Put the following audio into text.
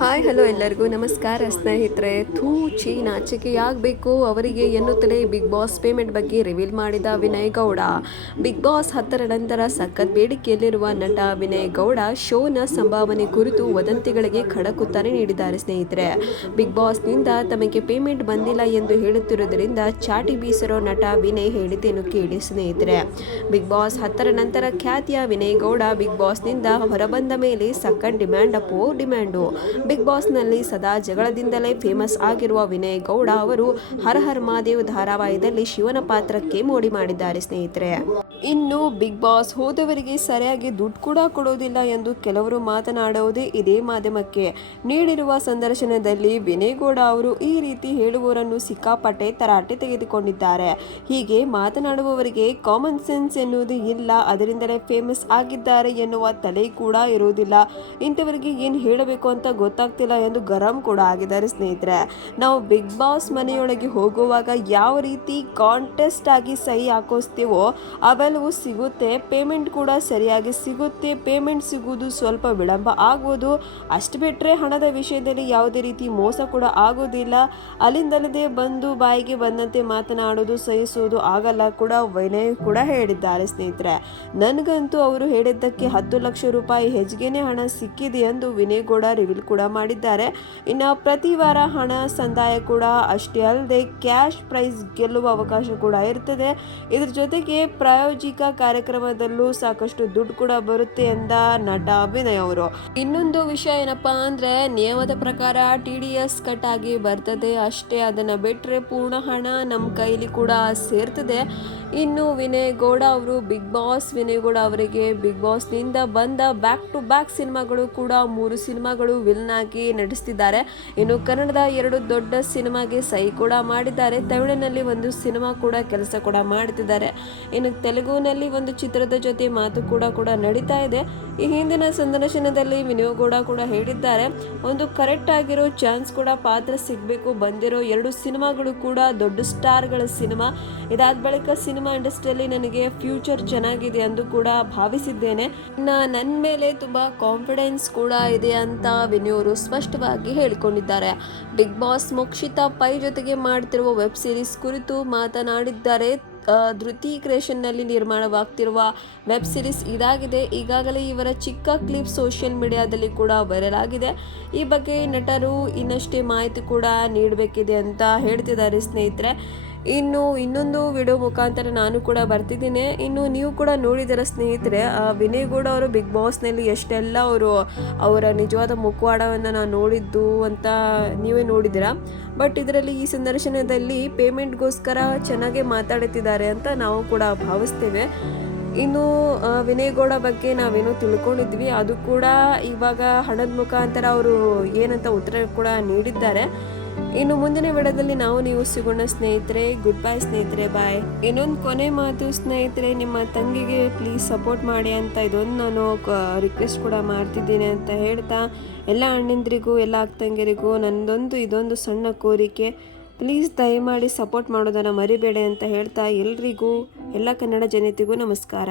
Hi hello ಎಲ್ಲರಿಗೂ ನಮಸ್ಕಾರ ಸ್ನೇಹಿತರೆ. ನಾಚಿಕೆಯಾಗಬೇಕು ಅವರಿಗೆ ಎನ್ನುತ್ತಲೇ ಬಿಗ್ ಬಾಸ್ ಪೇಮೆಂಟ್ ಬಗ್ಗೆ ರಿವೀಲ್ ಮಾಡಿದ ವಿನಯ್ ಗೌಡ. ಬಿಗ್ ಬಾಸ್ 10ರ ನಂತರ ಸಖತ್ ಬೇಡಿಕೆಯಲ್ಲಿರುವ ನಟ ವಿನಯ್ ಗೌಡ ಶೋನ ಸಂಭಾವನೆ ಕುರಿತು ವದಂತಿಗಳಿಗೆ ಖಡಕ್ ಉತ್ತರ ನೀಡಿದ್ದಾರೆ ಸ್ನೇಹಿತರೆ. ಬಿಗ್ ಬಾಸ್ನಿಂದ ತಮಗೆ ಪೇಮೆಂಟ್ ಬಂದಿಲ್ಲ ಎಂದು ಹೇಳುತ್ತಿರುವುದರಿಂದ ಚಾಟಿ ಬೀಸಿರೋ ನಟ ವಿನಯ್ ಹೇಳಿದ್ದೇನು ಕೇಳಿ ಸ್ನೇಹಿತರೆ. ಬಿಗ್ ಬಾಸ್ 10ರ ನಂತರ ಖ್ಯಾತಿಯ ವಿನಯ್ ಗೌಡ ಬಿಗ್ ಬಾಸ್ನಿಂದ ಹೊರಬಂದ ಮೇಲೆ ಸಖತ್ ಡಿಮ್ಯಾಂಡು. ಬಿಗ್ ಬಾಸ್ನಲ್ಲಿ ಸದಾ ಜಗಳದಿಂದಲೇ ಫೇಮಸ್ ಆಗಿರುವ ವಿನಯ್ ಗೌಡ ಅವರು ಹರ ಹರ್ ಮಹಾದೇವ್ ಧಾರಾವಾಹಿಯಲ್ಲಿ ಶಿವನ ಪಾತ್ರಕ್ಕೆ ಮೋಡಿ ಮಾಡಿದ್ದಾರೆ ಸ್ನೇಹಿತರೆ. ಇನ್ನು ಬಿಗ್ ಬಾಸ್ ಹೋದವರಿಗೆ ಸರಿಯಾಗಿ ದುಡ್ಡು ಕೂಡ ಕೊಡೋದಿಲ್ಲ ಎಂದು ಕೆಲವರು ಮಾತನಾಡುವುದೇ ಇದೇ ಮಾಧ್ಯಮಕ್ಕೆ ನೀಡಿರುವ ಸಂದರ್ಶನದಲ್ಲಿ ವಿನಯ್ ಗೌಡ ಅವರು ಈ ರೀತಿ ಹೇಳುವವರನ್ನು ಸಿಕ್ಕಾಪಟ್ಟೆ ತರಾಟೆ ತೆಗೆದುಕೊಂಡಿದ್ದಾರೆ. ಹೀಗೆ ಮಾತನಾಡುವವರಿಗೆ ಕಾಮನ್ ಸೆನ್ಸ್ ಎನ್ನುವುದು ಇಲ್ಲ, ಅದರಿಂದಲೇ ಫೇಮಸ್ ಆಗಿದ್ದಾರೆ ಎನ್ನುವ ತಲೆ ಕೂಡ ಇರುವುದಿಲ್ಲ, ಇಂಥವರಿಗೆ ಏನು ಹೇಳಬೇಕು ಅಂತ ಗೊತ್ತಾಗ್ತಿಲ್ಲ ಎಂದು ಗರಂ ಕೂಡ ಆಗಿದ್ದಾರೆ ಸ್ನೇಹಿತರೆ. ನಾವು ಬಿಗ್ ಬಾಸ್ ಮನೆಯೊಳಗೆ ಹೋಗುವಾಗ ಯಾವ ರೀತಿ ಕಾಂಟೆಸ್ಟ್ ಆಗಿ ಸಹಿ ಹಾಕಿಸ್ತೀವೋ ಅವೆಲ್ಲವೂ ಸಿಗುತ್ತೆ, ಪೇಮೆಂಟ್ ಕೂಡ ಸರಿಯಾಗಿ ಸಿಗುತ್ತೆ. ಪೇಮೆಂಟ್ ಸಿಗುವುದು ಸ್ವಲ್ಪ ವಿಳಂಬ ಆಗುವುದು, ಅಷ್ಟು ಬಿಟ್ಟರೆ ಹಣದ ವಿಷಯದಲ್ಲಿ ಯಾವುದೇ ರೀತಿ ಮೋಸ ಕೂಡ ಆಗೋದಿಲ್ಲ. ಅಲ್ಲಿಂದಲ್ಲದೆ ಬಂದು ಬಾಯಿಗೆ ಬಂದಂತೆ ಮಾತನಾಡೋದು ಸಹಿಸುವುದು ಆಗಲ್ಲ ಕೂಡ ವಿನಯ್ ಕೂಡ ಹೇಳಿದ್ದಾರೆ ಸ್ನೇಹಿತರೆ. ನನಗಂತೂ ಅವರು ಹೇಳಿದ್ದಕ್ಕೆ 10 ಲಕ್ಷ ರೂಪಾಯಿ ಹೆಚ್ಚಿಗೆನೇ ಹಣ ಸಿಕ್ಕಿದೆ ಎಂದು ವಿನಯ್ ಗೌಡ ರಿವೀಲ್ ಕೂಡ ಮಾಡಿದ್ದಾರೆ. ಇನ್ನು ಪ್ರತಿ ವಾರ ಹಣ ಸಂದಾಯ ಕೂಡ ಅಷ್ಟೇ ಅಲ್ಲದೆ ಕ್ಯಾಶ್ ಪ್ರೈಸ್ ಗೆಲ್ಲುವ ಅವಕಾಶ ಕೂಡ ಇರ್ತದೆ. ಇದ್ರ ಜೊತೆಗೆ ಪ್ರಾಯೋಜಿಕ ಕಾರ್ಯಕ್ರಮದಲ್ಲೂ ಸಾಕಷ್ಟು ದುಡ್ಡು ಕೂಡ ಬರುತ್ತೆ ಎಂದ ನಟ ವಿನಯ್ ಅವರು. ಇನ್ನೊಂದು ವಿಷಯ ಏನಪ್ಪಾ ಅಂದ್ರೆ, ನಿಯಮದ ಪ್ರಕಾರ TDS ಕಟ್ ಆಗಿ ಬರ್ತದೆ ಅಷ್ಟೇ, ಅದನ್ನ ಬಿಟ್ರೆ ಪೂರ್ಣ ಹಣ ನಮ್ಮ ಕೈಲಿ ಕೂಡ ಸೇರ್ತದೆ. ಇನ್ನು ವಿನಯ್ ಗೌಡ ಅವರು ವಿನಯ್ ಗೌಡ ಅವರಿಗೆ ಬಿಗ್ ಬಾಸ್ ನಿಂದ ಬಂದ ಬ್ಯಾಕ್ ಟು ಬ್ಯಾಕ್ ಸಿನಿಮಾಗಳು ಕೂಡ 3 ಸಿನಿಮಾಗಳು ವಿಲನ್ ಆಗಿ ನಡೆಸ್ತಿದ್ದಾರೆ. ಇನ್ನು ಕನ್ನಡದ 2 ದೊಡ್ಡ ಸಿನಿಮಾಗೆ ಸಹಿ ಕೂಡ ಮಾಡಿದ್ದಾರೆ. ತಮಿಳಿನಲ್ಲಿ ಒಂದು ಸಿನಿಮಾ ಕೂಡ ಕೆಲಸ ಕೂಡ ಮಾಡ್ತಿದ್ದಾರೆ. ಇನ್ನು ತೆಲುಗುನಲ್ಲಿ ಒಂದು ಚಿತ್ರದ ಜೊತೆ ಮಾತು ಕೂಡ ನಡೀತಾ ಇದೆ. ಈ ಹಿಂದಿನ ಸಂದರ್ಶನದಲ್ಲಿ ವಿನಯ್ ಗೌಡ ಕೂಡ ಹೇಳಿದ್ದಾರೆ, ಒಂದು ಕರೆಕ್ಟ್ ಆಗಿರೋ ಚಾನ್ಸ್ ಕೂಡ ಪಾತ್ರ ಸಿಗಬೇಕು. ಬಂದಿರೋ 2 ಸಿನಿಮಾಗಳು ಕೂಡ ದೊಡ್ಡ ಸ್ಟಾರ್ಗಳ ಸಿನಿಮಾ. ಇದಾದ ಬಳಿಕ ಸಿನಿಮಾ ಇಂಡಸ್ಟ್ರಿಯಲ್ಲಿ ನನಗೆ ಫ್ಯೂಚರ್ ಚೆನ್ನಾಗಿದೆ ಎಂದು ಕೂಡ ಭಾವಿಸಿದ್ದೇನೆ. ನನ್ನ ಮೇಲೆ ತುಂಬಾ ಕಾನ್ಫಿಡೆನ್ಸ್ ಕೂಡ ಇದೆ ಅಂತ ವಿನಯ್ ಅವರು ಸ್ಪಷ್ಟವಾಗಿ ಹೇಳಿಕೊಂಡಿದ್ದಾರೆ. ಬಿಗ್ ಬಾಸ್ ಮೋಕ್ಷಿತಾ ಪೈ ಜೊತೆಗೆ ಮಾಡ್ತಿರುವ ವೆಬ್ ಸೀರೀಸ್ ಕುರಿತು ಮಾತನಾಡಿದ್ದಾರೆ. ಧೃತಿ ಕ್ರಿಯೇಷನ್ನಲ್ಲಿ ನಿರ್ಮಾಣವಾಗ್ತಿರುವ ವೆಬ್ ಸೀರೀಸ್ ಇದಾಗಿದೆ. ಈಗಾಗಲೇ ಇವರ ಚಿಕ್ಕ ಕ್ಲಿಪ್ ಸೋಷಿಯಲ್ ಮೀಡಿಯಾದಲ್ಲಿ ಕೂಡ ವೈರಲ್ ಆಗಿದೆ. ಈ ಬಗ್ಗೆ ನಟರು ಇನ್ನಷ್ಟೇ ಮಾಹಿತಿ ಕೂಡ ನೀಡಬೇಕಿದೆ ಅಂತ ಹೇಳ್ತಿದ್ದಾರೆ ಸ್ನೇಹಿತರೆ. ಇನ್ನು ಇನ್ನೊಂದು ವಿಡಿಯೋ ಮುಖಾಂತರ ನಾನು ಕೂಡ ಬರ್ತಿದ್ದೀನಿ. ಇನ್ನು ನೀವು ಕೂಡ ನೋಡಿದ್ದೀರ ಸ್ನೇಹಿತರೆ, ವಿನಯ್ ಗೌಡ ಅವರು ಬಿಗ್ ಬಾಸ್ನಲ್ಲಿ ಎಷ್ಟೆಲ್ಲ ಅವರ ನಿಜವಾದ ಮುಖವಾಡವನ್ನು ನಾನು ನೋಡಿದ್ದು ಅಂತ ನೀವೇ ನೋಡಿದ್ದೀರಾ. ಬಟ್ ಇದರಲ್ಲಿ ಈ ಸಂದರ್ಶನದಲ್ಲಿ ಪೇಮೆಂಟ್ಗೋಸ್ಕರ ಚೆನ್ನಾಗೇ ಮಾತಾಡುತ್ತಿದ್ದಾರೆ ಅಂತ ನಾವು ಕೂಡ ಭಾವಿಸ್ತೇವೆ. ಇನ್ನು ವಿನಯ್ ಗೌಡ ಬಗ್ಗೆ ನಾವೇನೋ ತಿಳ್ಕೊಂಡಿದ್ವಿ, ಅದು ಕೂಡ ಇವಾಗ ಹಣದ ಮುಖಾಂತರ ಅವರು ಏನಂತ ಉತ್ತರ ಕೂಡ ನೀಡಿದ್ದಾರೆ. ಇನ್ನು ಮುಂದಿನ ವಿಡಿಯೋದಲ್ಲಿ ನೀವು ಸಿಗೋಣ ಸ್ನೇಹಿತರೆ. ಗುಡ್ ಬೈ ಸ್ನೇಹಿತರೆ, ಬಾಯ್. ಇನ್ನೊಂದು ಕೊನೆ ಮಾತು ಸ್ನೇಹಿತರೆ, ನಿಮ್ಮ ತಂಗಿಗೆ ಪ್ಲೀಸ್ ಸಪೋರ್ಟ್ ಮಾಡಿ ಅಂತ ಇದೊಂದು ನಾನು ರಿಕ್ವೆಸ್ಟ್ ಕೂಡ ಮಾಡ್ತಿದ್ದೀನಿ ಅಂತ ಹೇಳ್ತಾ, ಎಲ್ಲ ಅಣ್ಣಂದ್ರಿಗೂ ಎಲ್ಲ ಅಕ್ಕಂಗಿರಿಗೂ ಇದೊಂದು ಸಣ್ಣ ಕೋರಿಕೆ, ಪ್ಲೀಸ್ ದಯಮಾಡಿ ಸಪೋರ್ಟ್ ಮಾಡೋದನ್ನು ಮರಿಬೇಡಿ ಅಂತ ಹೇಳ್ತಾ ಎಲ್ರಿಗೂ, ಎಲ್ಲ ಕನ್ನಡ ಜನತೆಗೂ ನಮಸ್ಕಾರ.